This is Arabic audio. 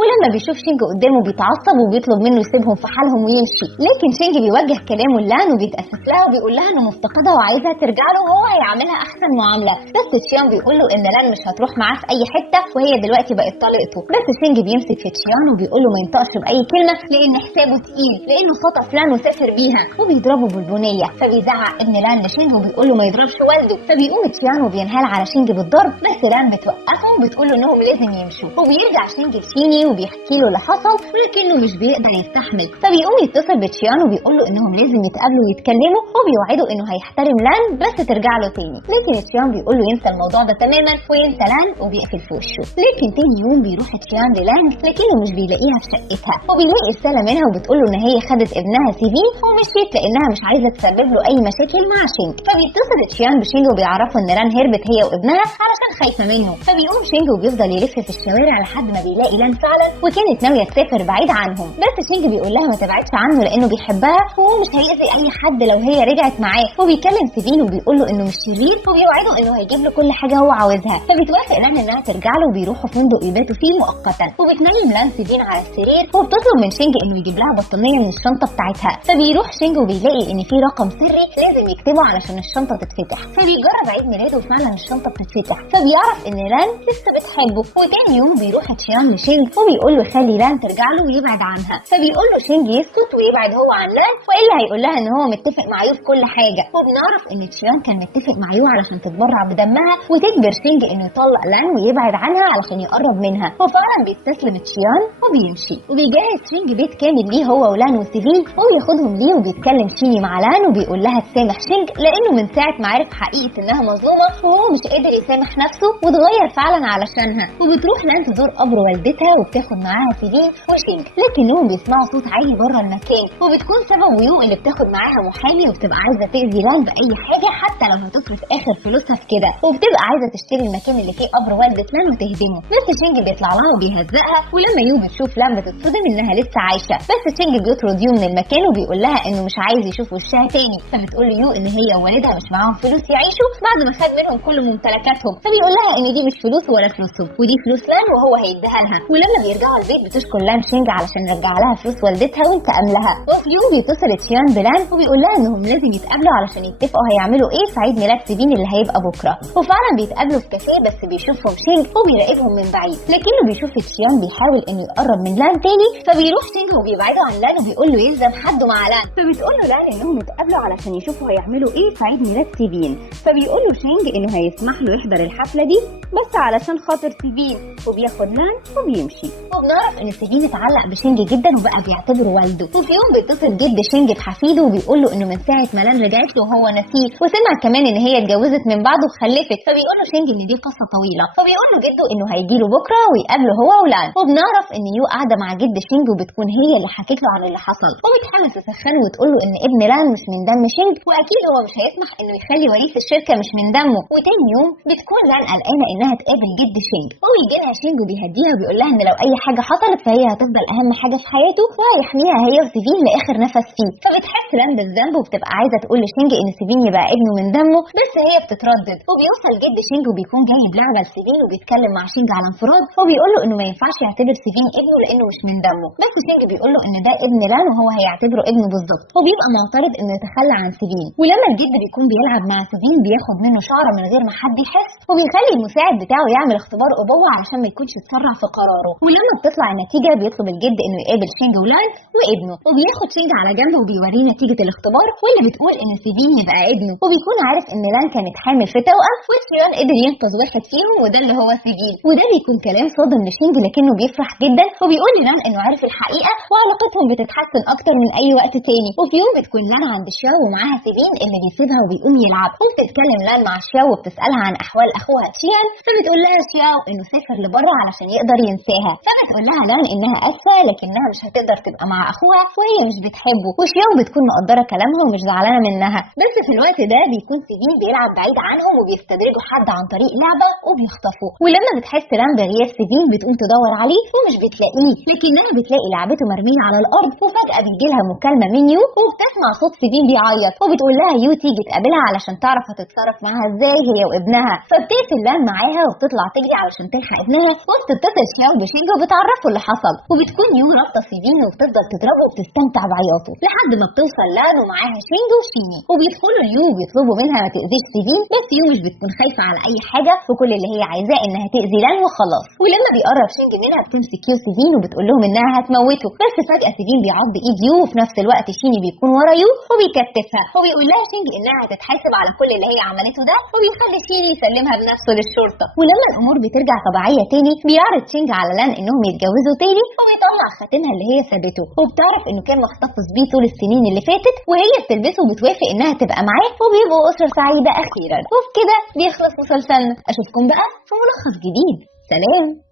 ولما بيشوف شينج قدامه بيتعصب وبيطلب منه يسيبهم في حالهم ويمشي، لكن شينج بيوجه كلامه لان وبيتأسف لها وبيقول لها انه مفتقدها وعايزها ترجع له وهو هيعملها احسن معامله. بس تشيان بيقول له ان لان مش هتروح معاه في اي حته وهي دلوقتي بقت طليقته. بس شينج بيمسك في تشيان وبيقول له ما ينطقش باي كلمه لان حسابه تقيل، لانه خطف لان وسافر بيها، وبيضربه بالبنيه. فبيزعق ابن لان لشينج وبيقول له ما يضربش والده. فبيقوم تشيان وبينهال على شينج بالضرب، بس لان بتوقفه وبتقول له انهم لازم يمشوا. وبيرجع شينج لشيني وبيحكي له اللي حصل، ولكنه مش بيقدر يستحمل. فبيقوم يتصل بتشيان وبيقول له انهم لازم يتقابلوا ويتكلموا، وبيوعده انه هيحترم لان بس ترجع له تاني. لكن تشيان بيقول له ينسى الموضوع ده تماما وينسى لان وبيقفل في وشه. لكن تاني يوم بيروح تشيان للان لكنه مش بيلاقيها في شقتها، وبيلاقي رساله منها وبتقول له ان هي خدت ابنها سيفين ومشيت لانها مش عايزه تسبب له اي مشاكل مع شينج. فبيتصل تشيان بشينج وبيعرفوا ان لان هربت هي وابنها علشان خايفه منه. فبيقوم شينج وبيفضل يلف في الشوارع لحد ما بيلاقي لان فعلا وكانت ناويه تسافر بعيد عنهم. بس شينج بيقول لها ما تبعدش عنه لانه بيحبها وهو مش هيأذي اي حد لو هي رجعت معاه. وبيكلم سيفين وبيقول له انه مش شرير وبيوعده انه هيجيب له كل حاجه هو عاوزها. فبتوافق لان انها ترجع له وبيروحوا فندق يباتوا فيه مؤقتا. وبتنيم لان سيفين على السرير وبتطلب من شينج انه يجيب لها بطانيه من الشنطه بتاعتها. فبيروح شينج وبيلاقي ان في رقم سري لازم يكتبه علشان الشنطه تتفتح. فبيجرب عيد ميلاده وفعلا الشنطه بتتفتح. فبيعرف ان لان لسه بتحبه. وتاني يوم بيروح تشيان لشينج وبيقول له خلي لان ترجع له ويبعد عنها. فبيقول له شينج يسكت ويبعد هو عن لان، والا هيقول لها ان هو متفق مع يو في كل حاجه. وبنعرف ان تشيان كان متفق مع يو علشان تتبرع بدمها وتجبر شينج انه يطلق لان ويبعد عنها علشان يقرب منها. وفعلا بيستسلم تشيان وبيمشي. وبيجهز شينج بيت كامل ليه هو ولان وسيفين، وبياخدهم ليه وبيتكلم شيني مع لان وبيقول لها تسامح شينج لانه من ساعه ما عرف حقيقه انها مظلومه وهو مش قادر يسامح نفسه وتغير فعلا علشانها. وبتروح لان تزور قبر والدتها وبتاخد معاها سيفين وشينج، لكنهم بيسمعوا صوت عالي بره المكان. وبتكون سبب ويو اللي بتاخد معاها محامي وبتبقى عايزه تاذي لان باي حاجه حتى لو هتصرف اخر فلوسها في كده، وبتبقى عايزه تشتري المكان اللي فيه قبر والده لان وتهدمه. بس شينج بيطلع لها وبيهزقها، ولما يو بتشوف لان بتتصدم انها لسه عايشه. بس شينج بيطرد يو من المكان وبيقول لها انه مش عايز يشوف وشها تاني. فبتقول يو ان هي ووالدها مش معاهم فلوس يعيشوا بعد ما خد منهم كل ممتلكاتهم. فبيقول لها ان دي مش فلوس ولا فلوسهم ودي فلوس لان وهو هيديها لها. ولما بيرجعوا البيت بتشكر لان شينج علشان رجع لها فلوس والدتها وانتقم لها. وفي يوم بيتصل تشيان بلان وبيقول لها انهم لازم يتقابلوا علشان يتفقوا هيعملوا ايه في عيد ميلاد سيفين اللي هيبقى بكره. وفعلا بيتقابلوا في كافيه بس بيشوفهم شينج وبيراقبهم من بعيد، لكنه بيشوف تشيان بيحاول انه يقرب من لان تاني. فبيروح شينج وبيبعده عن لان وبيقول له يلزم حده مع لان. فبتقول له لان انهم يتقابلوا علشان يشوفوا هيعملوا ايه في عيد ميلاد سيفين. فبيقول له شينج انه هيسمح له يحضر الحفله دي بس علشان خاطر سيفين، وبياخد لان وبيمشي. وبنعرف ان سيفين اتعلق بشينج جدا وبقى بيعتبره والده. وفي يوم بيتصل جد شينج بحفيده وبيقول له انه من ساعه ما لان رجعت له وهو نسيه، وسمع كمان ان هي اتجوزت من بعده وخلفت. فبيقول له شينج ان دي قصه طويله. فبيقول له جده انه هيجي له بكره ويقابله هو ولان. وبنعرف ان يو قاعده مع جد شينج وبتكون هي اللي حكت له عن اللي حصل، وبتحاول تسخنه وتقول له ان ابن لان مش من دم شينج واكيد هو مش هيسمح انه يخلي وريث الشركه مش من دمه. وتاني يوم بتكون لان قلقانه انها تقابل جد شينج، ويجي لها شينج وبيهديها وبيقول لها ان لو اي حاجه حصلت فهي هتفضل اهم حاجه في حياته وهيحميها هي وسيفين لاخر نفس فيه. فبتحس لان بالذنب وبتبقى عايزه تقول لشينج ان سيفين يبقى ابنه من دمه، بس هي بتتردد. وبيوصل جد شينج وبيكون جايب لعبه لسيفين وبيتكلم مع شينج على انفراد، وبيقول له انه ما ينفعش يعتبر سيفين ابنه لانه مش من دمه. بس شينج بيقول له ان ده ابن لان وهو هيعتبره ابنه بالظبط، وبيبقى معترض انه يتخلى عن سيفين. ولما الجد بيكون بيلعب مع سيفين بياخد منه شعره من غير ما حد يحس، وبيخلي المساعد بتاعه يعمل اختبار ابوه علشان ما يكونش اتسرع في قراره. ولما بتطلع النتيجه بيطلب الجد انه يقابل شينج ولان وابنه، وبياخد شينج على جنب وبيوريه نتيجه الاختبار واللي بتقول ان سيفين يبقى ابنه. وبيكون عارف ان لان كانت حامل في توأم وتشيان قدر ينقذ واحد فيهم وده اللي هو سيفين. وده بيكون كلام صادم لشينج لكنه بيفرح جدا وبيقول لان انه عارف الحقيقه وعلاقتهم بتتحسن اكتر من اي وقت تاني. وفي يوم بتكون لان عند شياو ومعاها سيفين اللي بيسيبها وبيقوم يلعب، وبتتكلم لان مع شياو وبتسالها عن احوال اخوها تشيان. فبتقول لها شياو انه سافر لبره علشان يقدر ينساها. فبتقول لها لان انها اسفه لكنها مش هتقدر تبقى مع اخوها وهي مش بتحبه. وشياو بتكون مقدره كلامها ومش زعلانه منها. بس في الوقت ده بيكون سيفين بيلعب بعيد عنهم وبيستدرجوا حد عن طريق لعبة وبيخطفوه. ولما بتحس لان بغياب سيفين بتقوم تدور عليه ومش بتلاقيه، لكنها بتلاقي لعبته مرمية على الأرض. وفجأة بتجيلها مكالمة من يو وبتسمع صوت سيفين بيعيط، وبتقول لها يو تيجي تقابلها علشان تعرف هتتصرف معاها ازاي هي وابنها. فبتقفل لان معاها وبتطلع تجري علشان تلحق ابنها، وبتتصل شاو بشينج وبتعرفه اللي حصل. وبتكون يو رابطة سيفين وبتفضل تضربه وبتستمتع بعياطه لحد ما بتوصل لان ومعاها شينج وشيني، وبيدخلوا اليو وبيطلبوا منها ما تأذيش سيفين. بس يو مش بتكون خايفة على أي حاجة، وكل اللي هي عايزاه إنها تأذي لان وخلاص. ولما بيقرب شينج منها بتمسك يو سيفين وبتقول لهم إنها هتموته. بس فجأة سيفين بيعض إيد يو، وفي نفس الوقت شيني بيكون ورا يو وبيكتفها، وبيقول لها شينج إنها هتتحاسب على كل اللي هي عملته ده، وبيخلي شيني يسلمها بنفسه للشرطة. ولما الأمور بترجع طبيعية تاني بيعرض شينج على لان إنهم يتجوزوا تاني، وبيطلع خاتمها اللي هي سابته، وبتعرف إنه كان محتفظ بيه طول السنين اللي فاتت، وهي بتلبسه وبتوافق إنها تبقى معاه، وبيبقوا أسرة سعيدة أخيرا. وبكده بيخلص مسلسلنا. أشوفكم بقى في ملخص جديد. سلام.